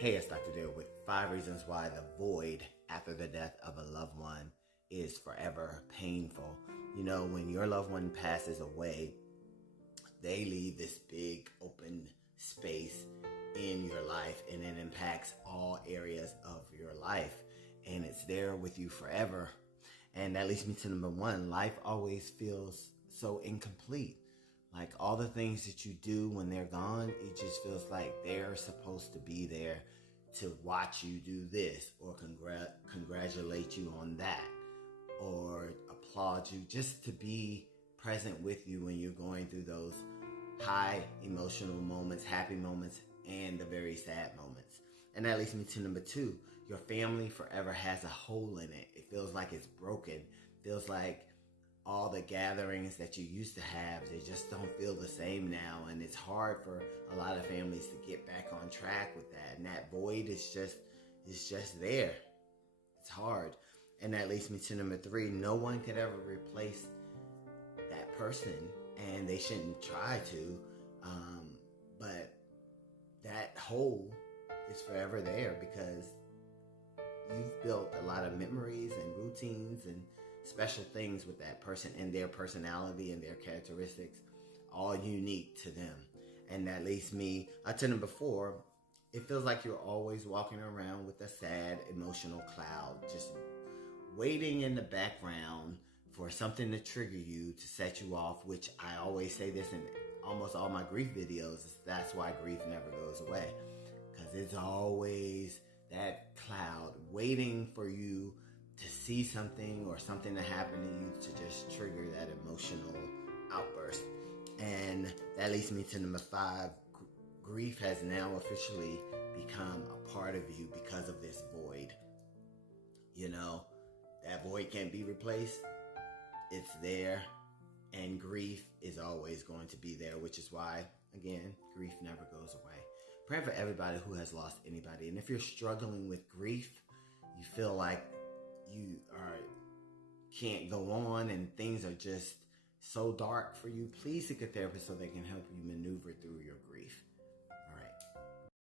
Hey, it's Dr. Dale with 5 reasons why the void after the death of a loved one is forever painful. You know, when your loved one passes away, they leave this big open space in your life, and it impacts all areas of your life, and it's there with you forever. And that leads me to number one. Life always feels so incomplete. Like all the things that you do when they're gone, it just feels like they're supposed to be there to watch you do this, or congratulate you on that, or applaud you, just to be present with you when you're going through those high emotional moments, happy moments, and the very sad moments. And that leads me to number two. Your family forever has a hole in it. It feels like it's broken. It feels like all the gatherings that you used to have, they just don't feel the same now. And it's hard for a lot of families to get back on track with that. And that void is just there. It's hard. And that leads me to number three. No one could ever replace that person, and they shouldn't try to. But that hole is forever there because you've built a lot of memories and routines and special things with that person and their personality and their characteristics, all unique to them. And that leads me to number four. It feels like you're always walking around with a sad emotional cloud, just waiting in the background for something to trigger you, to set you off, which I always say this in almost all my grief videos. That's why grief never goes away, because it's always that cloud waiting for you to see something or something to happen to you to just trigger that emotional outburst. And that leads me to number five. Grief has now officially become a part of you because of this void. You know, that void can't be replaced. It's there, and grief is always going to be there, which is why, again, grief never goes away. Praying for everybody who has lost anybody. And if you're struggling with grief, you feel like you can't go on and things are just so dark for you, please seek a therapist so they can help you maneuver through your grief.